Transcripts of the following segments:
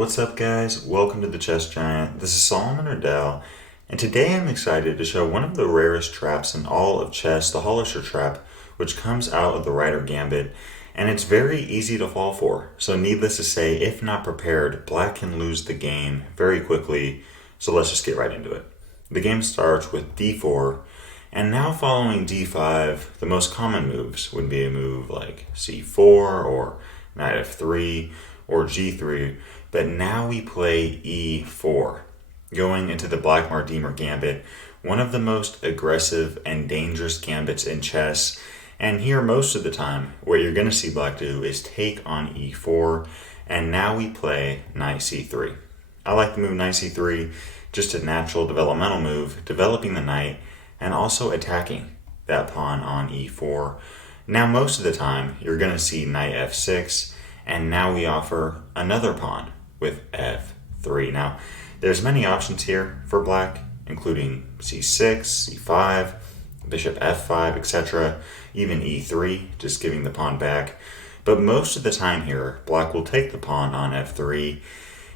What's up, guys? Welcome to the Chess Giant. This is Solomon Riddell, and today I'm excited to show one of the rarest traps in all of chess, the Halosar trap, which comes out of the Rider Gambit, and it's very easy to fall for. So needless to say, if not prepared, black can lose the game very quickly, so let's just get right into it. The game starts with d4, and now following d5, the most common moves would be a move like c4 or knight f3 or g3, but now we play e4, going into the Black-Mardemer Gambit, one of the most aggressive and dangerous gambits in chess. And here, most of the time, what you're going to see black do is take on e4, and now we play knight c3. I like the move knight c3, just a natural developmental move, developing the knight, and also attacking that pawn on e4. Now, most of the time, you're going to see knight f6, and now we offer another pawn with f3. Now, there's many options here for black, including c6, c5, bishop f5, etc., even e3, just giving the pawn back. But most of the time here, black will take the pawn on f3,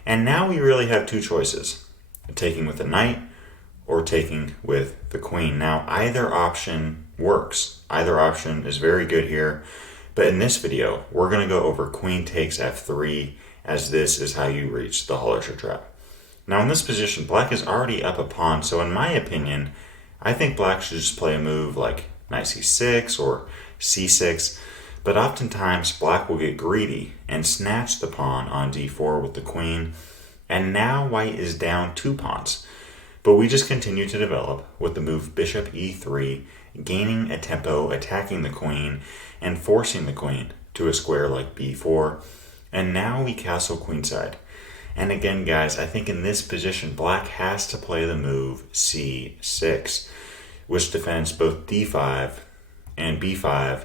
and now we really have two choices, taking with the knight or taking with the queen. Now, either option works. Either option is very good here, but in this video, we're going to go over queen takes f3, as this is how you reach the Halosar trap. Now, in this position, black is already up a pawn, so in my opinion, I think black should just play a move like knight c6 or c6, but oftentimes black will get greedy and snatch the pawn on d4 with the queen, and now white is down two pawns. But we just continue to develop with the move bishop e3, gaining a tempo, attacking the queen, and forcing the queen to a square like b4, and now we castle queenside. And again, guys, I think in this position, black has to play the move c6, which defends both d5 and b5.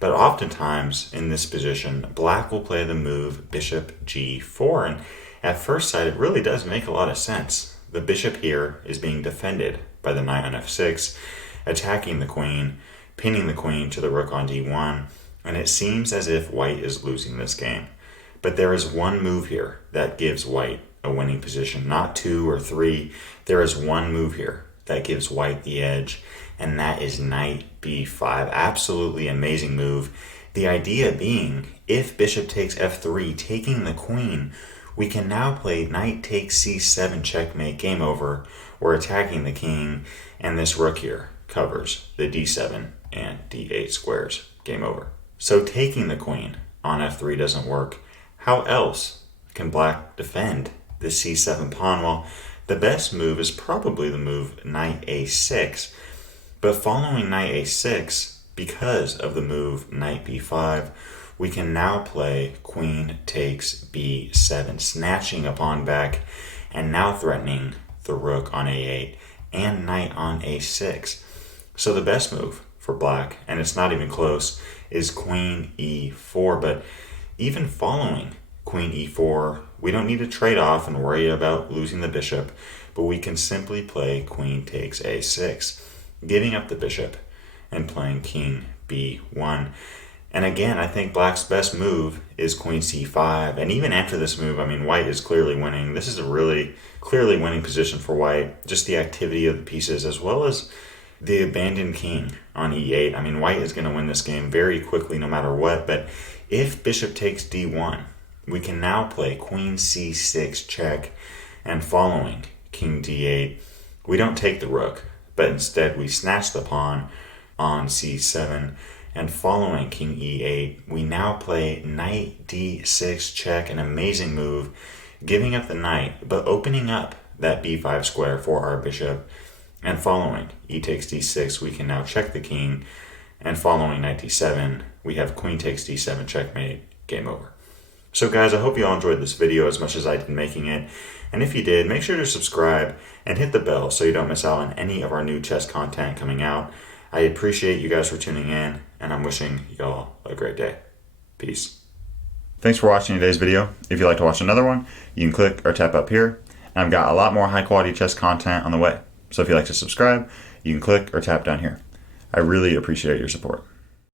But oftentimes in this position, black will play the move bishop g4. And at first sight, it really does make a lot of sense. The bishop here is being defended by the knight on f6, attacking the queen, pinning the queen to the rook on d1. And it seems as if white is losing this game. But there is one move here that gives white a winning position, not two or three. There is one move here that gives white the edge, and that is knight b5. Absolutely amazing move. The idea being, if bishop takes f3, taking the queen, we can now play knight takes c7 checkmate, game over. We're attacking the king, and this rook here covers the d7 and d8 squares, game over. So taking the queen on f3 doesn't work. How else can black defend the c7 pawn? Well, the best move is probably the move knight a6. But following knight a6, because of the move knight b5, we can now play queen takes b7, snatching a pawn back, and now threatening the rook on a8 and knight on a6. So the best move for black, and it's not even close, is queen e4. But even following queen e4, we don't need to trade off and worry about losing the bishop, but we can simply play queen takes a6, giving up the bishop and playing king b1. And again, I think black's best move is queen c5. And even after this move, I mean, white is clearly winning. This is a really clearly winning position for white. Just the activity of the pieces as well as the abandoned king on e8. I mean, white is going to win this game very quickly no matter what. But if bishop takes d1, we can now play queen c6 check, and following king d8, we don't take the rook, but instead we snatch the pawn on c7, and following king e8, we now play knight d6 check, an amazing move, giving up the knight, but opening up that b5 square for our bishop, and following e takes d6, we can now check the king, and following knight d7, we have queen takes d7 checkmate, game over. So guys, I hope you all enjoyed this video as much as I did making it, and if you did, make sure to subscribe and hit the bell so you don't miss out on any of our new chess content coming out. I appreciate you guys for tuning in, and I'm wishing y'all a great day. Peace. Thanks for watching today's video. If you'd like to watch another one, you can click or tap up here, and I've got a lot more high quality chess content on the way. So if you'd like to subscribe, you can click or tap down here. I really appreciate your support.